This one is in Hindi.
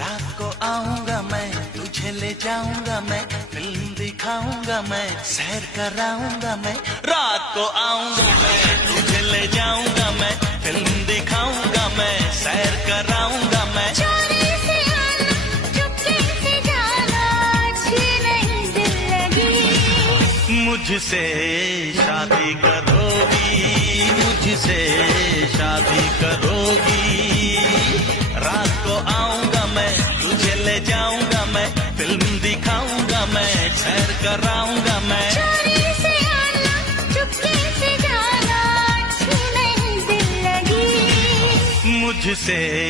रात को आऊंगा मैं, तुझे ले जाऊंगा मैं, फिल्म दिखाऊंगा मैं, सैर कराऊंगा मैं। रात को आऊंगा मैं, तुझे ले जाऊंगा मैं, फिल्म दिखाऊंगा मैं, सैर कराऊंगा मैं। चोरी से आना, चुपके से जाना, अच्छी नहीं दिल लगी। मुझसे शादी करोगी, मुझसे शादी करोगी। रात को आऊंगा मैं, तुझे ले जाऊंगा मैं, फिल्म दिखाऊंगा मैं, सैर कराऊंगा मैं। चोरी से आना, चुपके से जाना, अच्छी नहीं दिल लगी। मुझसे